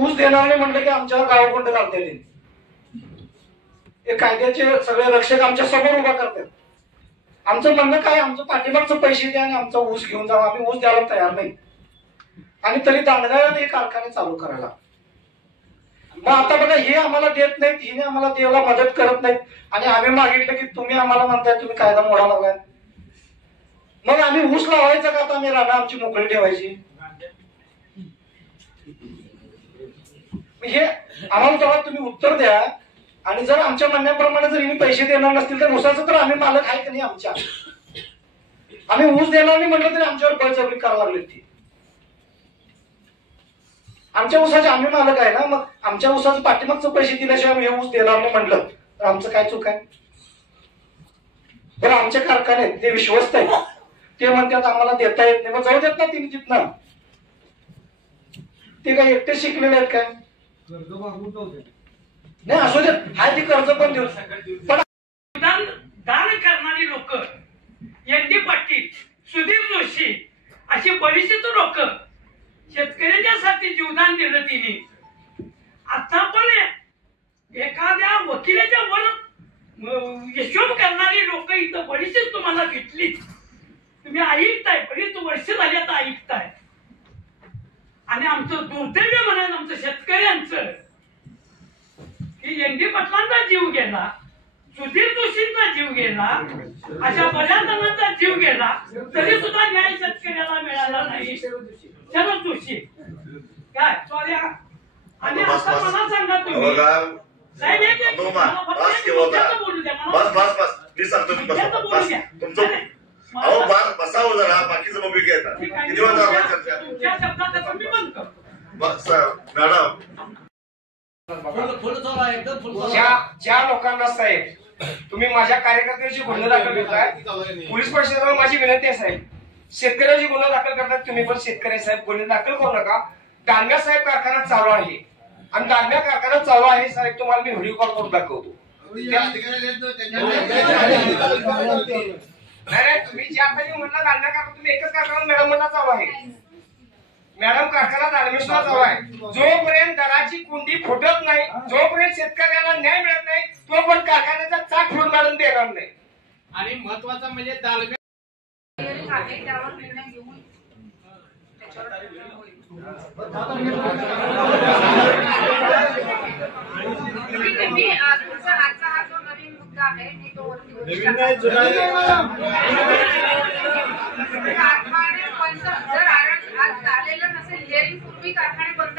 ऊस देणार नाही म्हणलं की आमच्यावर गावकुंड घालता येईल. हे कायद्याचे सगळे रक्षक आमच्या समोर उभा करतात. आमचं म्हणणं काय, आमचं पाठीमागचं पैसे द्या आणि आमचा ऊस घेऊन जावा. आम्ही ऊस द्यायला तयार नाही आणि तरी दांडगाळ्यात हे कारखाने चालू करायला. मग आता बघा, हे आम्हाला देत नाहीत, हिने आम्हाला द्यायला मदत करत नाहीत आणि आम्ही मागितलं की तुम्ही आम्हाला म्हणताय तुम्ही कायदा मोडा लागाय. मग आम्ही ऊस लावायचा का आता आम्ही राणा आमची मोकळी ठेवायची? हे आम्हाला तेव्हा तुम्ही उत्तर द्या. आणि जर आमच्या म्हणण्याप्रमाणे जर हिने पैसे देणार नसतील तर ऊसाचं तर आम्ही मालक आहे की नाही आमच्या. आम्ही ऊस देणार नाही म्हटलं तरी आमच्यावर बळजबरी करायला लागली ती. आमच्या ऊसाचे आम्ही मालक आहे ना, मग आमच्या ऊसाचं पाठीमागचं पैसे दिल्याशिवाय आम्ही हे ऊस देणार नाही म्हटलं तर आमचं काय चूक आहे? बरं, आमचे कारखाने ते विश्वस्त आहेत, ते म्हणतात आम्हाला देता येत नाही, मग जाऊ देत ना तिने तिथनं. ते काय एकटे शिकलेले आहेत काय? नाही असू देत, हाय ती कर्ज पण देऊ. पण दान करणारी लोक, एन.डी. पाटील, सुधीर जोशी अशी बरीचशी लोक शेतकऱ्याच्यासाठी जीवदान दिलं तिने. आता पण एखाद्या वकिलाच्या वर यशोब करणारी लोक इथं बरीचशीच तुम्हाला भेटली. तुम्ही ऐकताय, बरीच वर्ष झाली आता ऐकताय. आणि आमचं दुर्दैव म्हणाल आमचं शेतकऱ्यांचं की एन.डी. पाटलांचा जीव गेला, सुधीर जोशींचा जीव गेला, अशा बऱ्याच जणांचा जीव गेला, तरी सुद्धा न्याय शेतकऱ्याला मिळाला नाही. शरद जोशी काय सॉरी. आणि आता मला सांगा तुम्ही साहेब, बोलू द्या बसावं जरा, बाकीचं बघू घ्यायचा तुमच्या शब्दात मी बंद करतो. मॅडम, ज्या लोकांना साहेब तुम्ही माझ्या कार्यकर्त्याची गुन्हा दाखल करताय, पोलीस प्रशासनाला माझी विनंती आहे साहेब, शेतकऱ्याची गुन्हा दाखल करतात तुम्ही पण शेतकरी साहेब गुन्हे दाखल करू नका. दालम्या साहेब कारखाना चालू आहे आणि दालम्या कारखाना चालू आहे साहेब, तुम्हाला मी व्हिडिओ कॉल करून दाखवतो. नाही, तुम्ही ज्या आता म्हणला दालम्या कारखाना, तुम्ही एकच कारखाना मॅडम म्हणला चालू आहे. मॅडम कारखाना दालमेश्वरा चालू आहे. जोपर्यंत दराची कुंडी फुटत नाही, जोपर्यंत शेतकऱ्याला न्याय मिळत नाही, तोपर्यंत कारखान्याचा चाक ठेवून मॅडम देणार नाही. आणि महत्वाचं म्हणजे दालम्या त्यावर निर्णय घेऊन आजचा हा जो नवीन मुद्दा आहे तो कारखाने बंद, जर आज झालेलं नसेल हिअरिंग पूर्वी कारखाने बंद